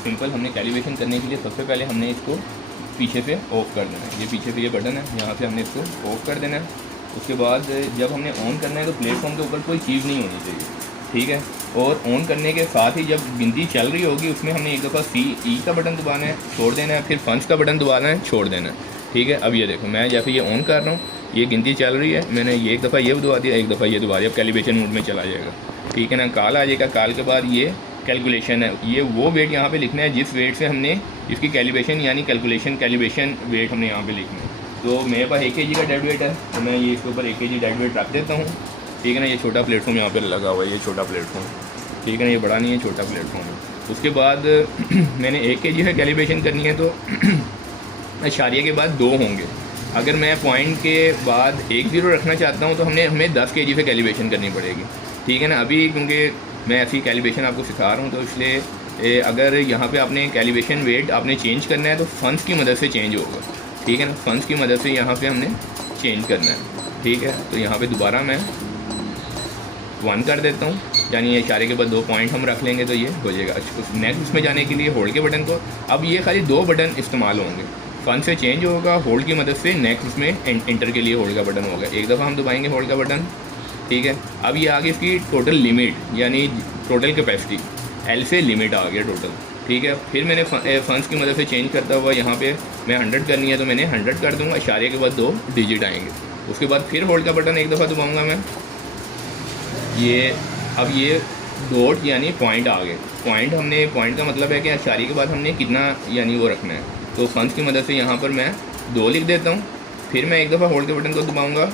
Simple हमने calibration करने के लिए सबसे पहले हमने इसको पीछे से ऑफ कर देना है। ये पीछे से ये बटन है, यहाँ से हमने इसको ऑफ कर देना है। उसके बाद जब हमने ऑन करना है तो प्लेटफॉर्म के ऊपर कोई चीज़ नहीं होनी चाहिए, ठीक है। और ऑन करने के साथ ही जब गिनती चल रही होगी उसमें हमने एक दफ़ा CE का बटन दबाना है, छोड़ देना है, फिर फंस का बटन दबाना है, छोड़ देना है, ठीक है। अब ये देखो मैं जैसे ये ऑन कर रहा हूँ, ये गिनती चल रही है, मैंने ये एक दफ़ा ये दबा दिया, एक दफ़ा ये दबा दिया, अब कैलिब्रेशन मोड में चला जाएगा, ठीक है ना। कॉल आ जाएगा, कॉल के बाद ये कैलकुलेशन है, ये वो वेट यहाँ पे लिखना है जिस वेट से हमने इसकी कैलिब्रेशन यानी कैलिब्रेशन वेट हमने यहाँ पे लिखना है। तो मेरे पास 1 kg का डेड वेट है, तो मैं ये इसके ऊपर 1 kg डेड वेट रख देता हूँ, ठीक है ना। ये छोटा प्लेटफॉर्म यहाँ पे लगा हुआ है, ये छोटा प्लेटफॉर्म, ठीक है ना, ये बड़ा नहीं है, छोटा प्लेटफॉर्म है। उसके बाद मैंने 1 kg है कैलिब्रेशन करनी है, तो इशारिया के बाद 2 होंगे। अगर मैं पॉइंट के बाद 1 0 रखना चाहता हूँ तो हमें 10 kg से कैलिब्रेशन करनी पड़ेगी, ठीक है ना। अभी क्योंकि मैं ऐसी कैलिब्रेशन आपको सिखा रहा हूँ तो इसलिए अगर यहाँ पे आपने कैलिब्रेशन वेट आपने चेंज करना है तो फंस की मदद से चेंज होगा, ठीक है ना। फंस की मदद से यहाँ पे हमने चेंज करना है, ठीक है। तो यहाँ पे दोबारा मैं 1 कर देता हूँ, यानी ये इशारे के बाद 2 पॉइंट हम रख लेंगे तो ये हो जाएगा। नेक्स्ट में जाने के लिए होल्ड के बटन को, अब ये खाली 2 बटन इस्तेमाल होंगे, फन से चेंज होगा, होल्ड की मदद से नेक्स्ट में इंटर के लिए होल्ड का बटन होगा। एक दफ़ा हम दबाएंगे होल्ड का बटन, ठीक है। अब ये आगे इसकी टोटल लिमिट यानी टोटल कैपेसिटी L से लिमिट आ गया टोटल, ठीक है। फिर मैंने फंस की मदद से चेंज करता हुआ यहाँ पे मैं 100 करनी है तो मैंने 100 कर दूँगा, इशारे के बाद 2 डिजिट आएंगे। उसके बाद फिर होल्ड का बटन एक दफ़ा दबाऊँगा मैं, ये अब ये डॉट यानी पॉइंट आ गए। पॉइंट का मतलब है कि इशारे के बाद हमने कितना यानी वो रखना है। तो फंस की मदद से यहाँ पर मैं 2 लिख देता हूँ, फिर मैं एक दफ़ा होल्ड के बटन को दबाऊँगा,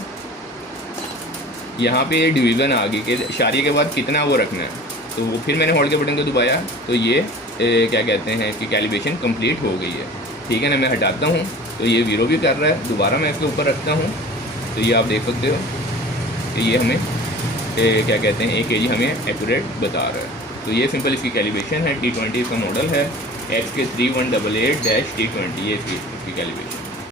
यहाँ पे ये डिवीज़न आ गई कि इशारे के बाद कितना वो रखना है। तो वो फिर मैंने होल्ड के बटन को दबाया तो ये क्या कहते हैं कि कैलिब्रेशन कंप्लीट हो गई है, ठीक है ना। मैं हटाता हूँ तो ये 0 भी कर रहा है, दोबारा मैं इसके ऊपर रखता हूँ तो ये आप देख सकते हो कि ये हमें क्या कहते हैं 1 kg हमें एक्यूरेट बता रहा है। तो ये सिंपल इसकी कैलिब्रेशन है। T20 इसका मॉडल है XK3188-T20, ये इसकी कैलिब्रेशन।